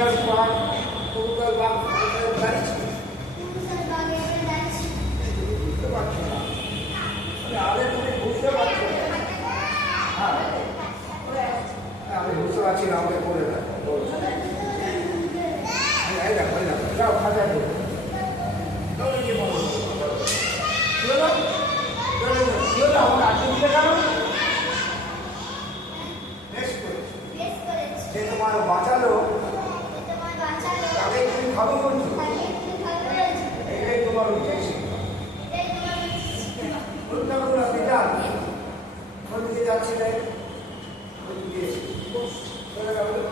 deer park কবুতর bug দাঁড়িয়েছি বুঝতে পারছি না আগে তুমি বুঝতে পারছো হ্যাঁ আমি বুঝতে পারছি না আমাকে করে দেয় যাও খাজা আমার আটকে দিলে কেন যে তোমার বাঁচালো তাকে তুমি ভালো বলছো এটাই তোমার উদ্দেশ্য বলতে পারবো না পিতা ওর দিকে যাচ্ছিলে ওর দিকে চলে গেল